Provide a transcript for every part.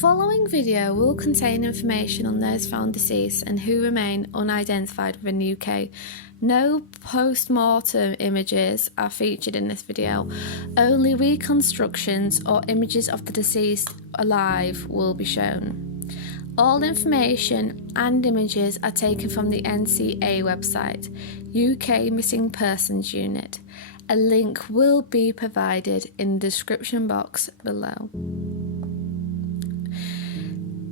Following video will contain information on those found deceased and who remain unidentified within the UK. No post-mortem images are featured in this video. Only reconstructions or images of the deceased alive will be shown. All information and images are taken from the NCA website, UK Missing Persons Unit. A link will be provided in the description box below.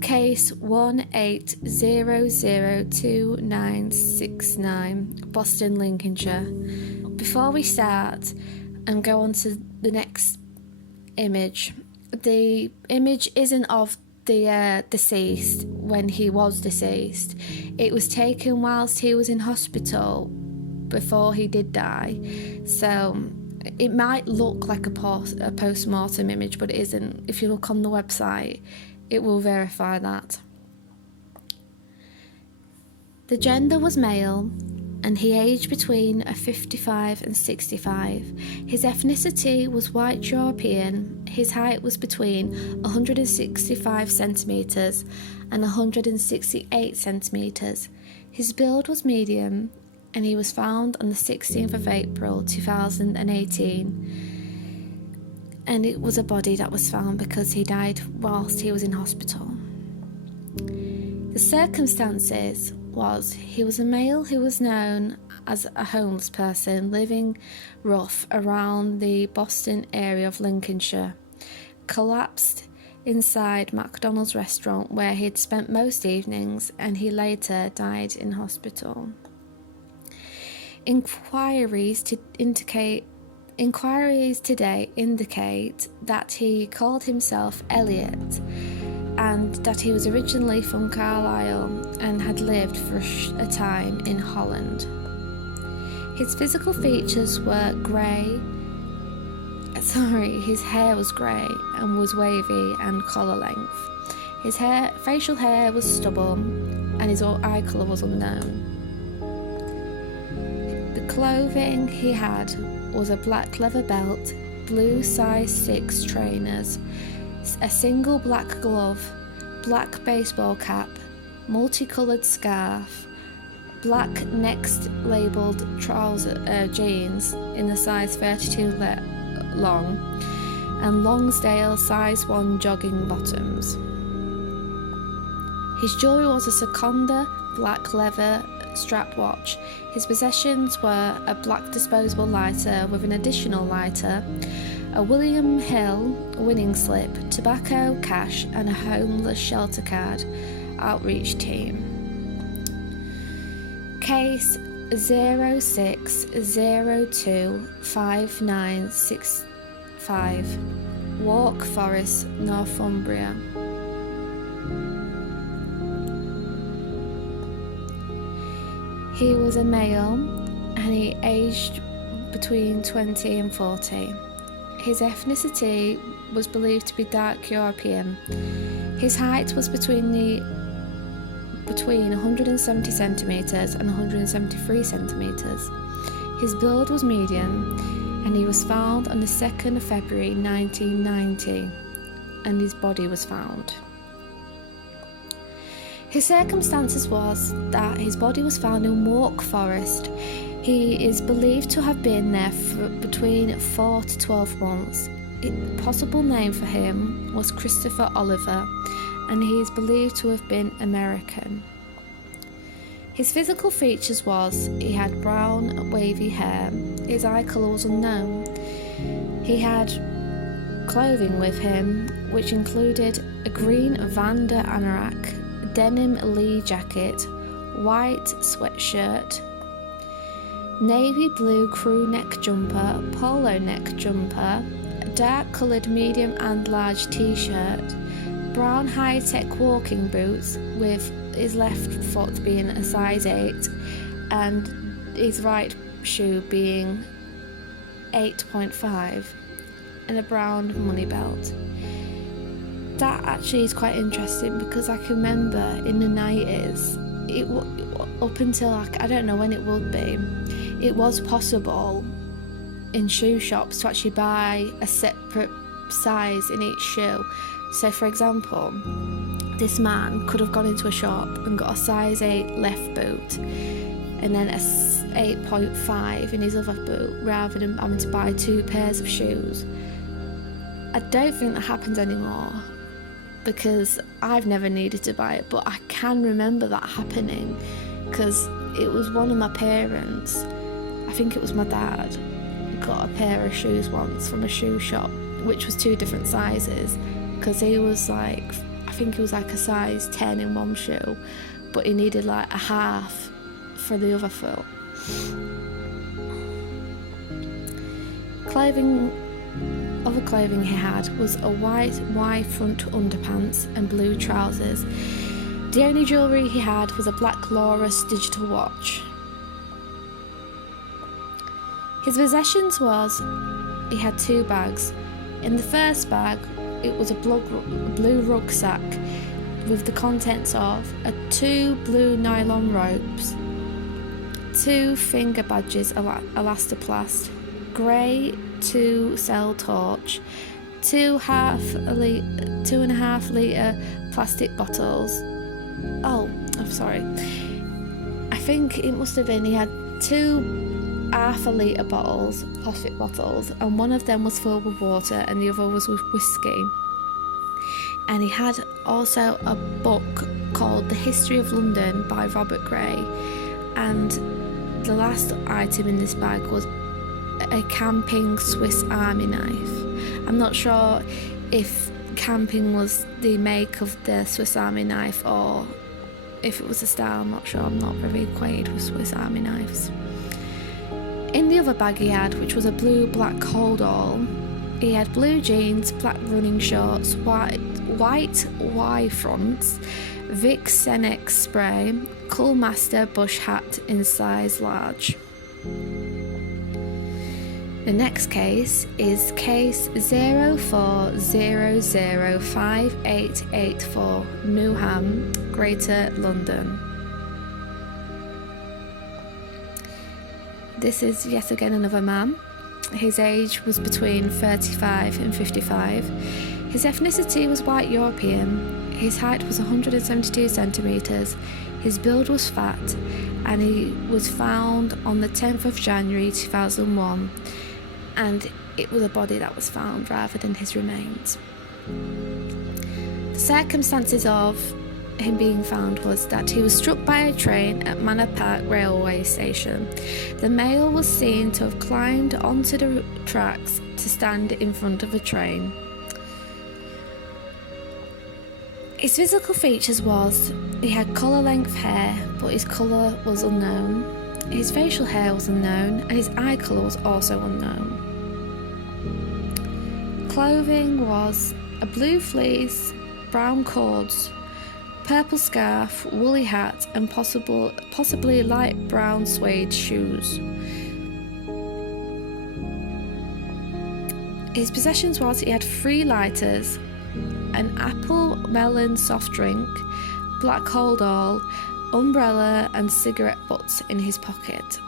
Case 18002969, Boston, Lincolnshire. Before we start and go on to the next image, the image isn't of the deceased when he was deceased. It was taken whilst he was in hospital before he did die. So it might look like a post-mortem image, but it isn't. If you look on the website, it will verify that. The gender was male and he aged between 55 and 65. His ethnicity was white European. His height was between 165 centimetres and 168 centimetres. His build was medium and he was found on the 16th of April 2018. And it was a body that was found because he died whilst he was in hospital. The circumstances was he was a male who was known as a homeless person living rough around the Boston area of Lincolnshire. Collapsed inside McDonald's restaurant where he had spent most evenings, and he later died in hospital. Inquiries today indicate that he called himself Elliot and that he was originally from Carlisle and had lived for a time in Holland. His physical features were his hair was grey and was wavy and collar length. His facial hair was stubble and his eye colour was unknown. The clothing he had was a black leather belt, blue size 6 trainers, a single black glove, black baseball cap, multicoloured scarf, black next labelled jeans in the size 32 long, and Longsdale size 1 jogging bottoms. His jewellery was a Seconda black leather strap watch. His possessions were a black disposable lighter with an additional lighter, a William Hill winning slip, tobacco, cash, and a homeless shelter card. Outreach team. Case 06025965, Walk Forest, Northumbria. He was a male and he aged between 20 and 40. His ethnicity was believed to be dark European. His height was between 170 centimetres and 173 centimetres. His build was medium and he was found on the 2nd of February 1990 and his body was found. His circumstances was that his body was found in Walk Forest. He is believed to have been there for between 4 to 12 months. A possible name for him was Christopher Oliver, and he is believed to have been American. His physical features was he had brown wavy hair. His eye colour was unknown. He had clothing with him which included a green Vanda anorak, denim Lee jacket, white sweatshirt, navy blue crew neck jumper, polo neck jumper, dark coloured medium and large t-shirt, brown high-tech walking boots with his left foot being a size 8 and his right shoe being 8.5, and a brown money belt. That actually is quite interesting because I can remember in the 90s, up until I don't know when it would be, it was possible in shoe shops to actually buy a separate size in each shoe. So, for example, this man could have gone into a shop and got a size 8 left boot and then a 8.5 in his other boot rather than having to buy 2 pairs of shoes. I don't think that happens anymore because I've never needed to buy it, but I can remember that happening because it was one of my parents, I think it was my dad, got a pair of shoes once from a shoe shop, which was 2 different sizes, because he was like, I think he was like a size 10 in one shoe, but he needed like a half for the other foot. Other clothing he had was a white Y-front underpants and blue trousers. The only jewellery he had was a black Loris digital watch. His possessions was, he had 2 bags. In the first bag, it was a blue rucksack with the contents of 2 blue nylon ropes, 2 finger badges elastoplast, grey 2-cell torch, 2.5 litre plastic bottles. I'm sorry. I think it must have been he had 2 half-a-litre bottles, plastic bottles, and one of them was filled with water and the other was with whiskey. And he had also a book called The History of London by Robert Gray, and the last item in this bag was a camping Swiss Army knife. I'm not sure if camping was the make of the Swiss Army knife or if it was a style, I'm not sure. I'm not very acquainted with Swiss Army knives. In the other bag he had, which was a blue-black holdall, he had blue jeans, black running shorts, white Y-fronts, Vicks Senex spray, Cool Master bush hat in size large. The next case is case 04005884, Newham, Greater London. This is yet again another man. His age was between 35 and 55. His ethnicity was white European. His height was 172 centimetres. His build was fat, and he was found on the 10th of January 2001. And it was a body that was found rather than his remains. The circumstances of him being found was that he was struck by a train at Manor Park railway station. The male was seen to have climbed onto the tracks to stand in front of the train. His physical features was he had collar-length hair, but his colour was unknown. His facial hair was unknown, and his eye colour was also unknown. Clothing was a blue fleece, brown cords, purple scarf, woolly hat, and possibly light brown suede shoes. His possessions was he had 3 lighters, an apple melon soft drink, black holdall, umbrella, and cigarette butts in his pocket.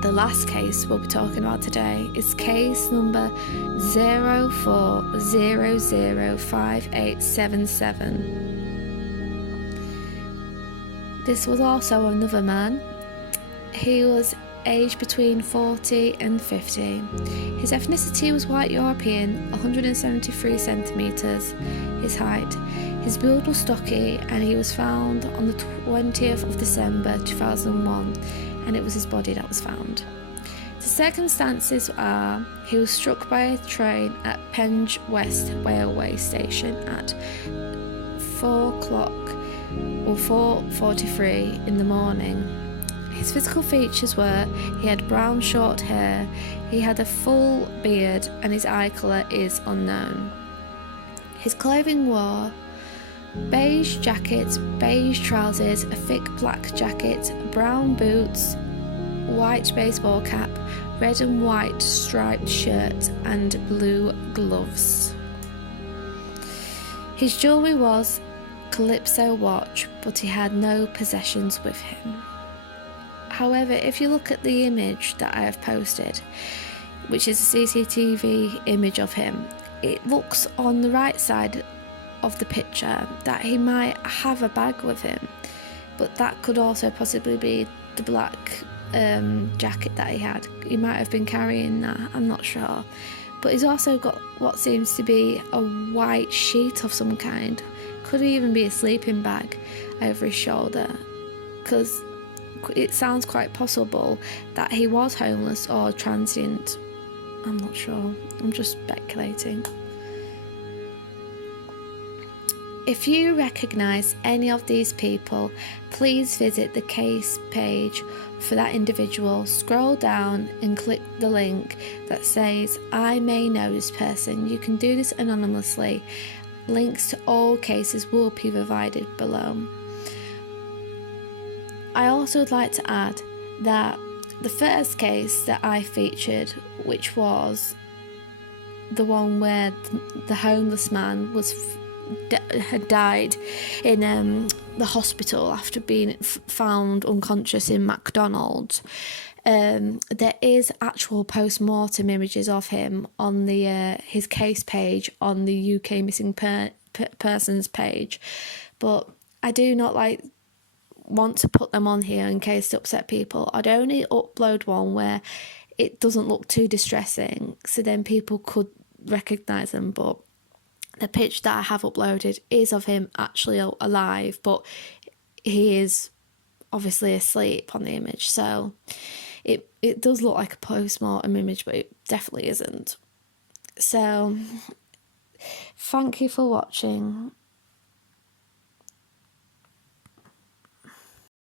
The last case we'll be talking about today is case number 04005877. This was also another man. He was aged between 40 and 50. His ethnicity was white European, 173 centimetres, his height. His build was stocky, and he was found on the 20th of December 2001, and it was his body that was found. The circumstances are he was struck by a train at Penge West railway station at 4:43 in the morning. His physical features were he had brown short hair, he had a full beard, and his eye colour is unknown. His clothing wore beige jacket, beige trousers, a thick black jacket, brown boots, white baseball cap, red and white striped shirt, and blue gloves. His jewellery was Calypso watch, but he had no possessions with him. However, if you look at the image that I have posted, which is a CCTV image of him, it looks on the right side of the picture that he might have a bag with him, but that could also possibly be the black jacket that he had. He might have been carrying that, I'm not sure. But he's also got what seems to be a white sheet of some kind. Could even be a sleeping bag over his shoulder, because it sounds quite possible that he was homeless or transient. I'm not sure, I'm just speculating. If you recognise any of these people, please visit the case page for that individual, scroll down and click the link that says I may know this person. You can do this anonymously. Links to all cases will be provided below. I also would like to add that the first case that I featured, which was the one where the homeless man had died in the hospital after being found unconscious in McDonald's, there is actual post-mortem images of him on the his case page on the UK missing persons page, but I do not want to put them on here in case to upset people. I'd only upload one where it doesn't look too distressing, so then people could recognise them. But the picture that I have uploaded is of him actually alive, but he is obviously asleep on the image, so it does look like a post-mortem image, but it definitely isn't. So thank you for watching.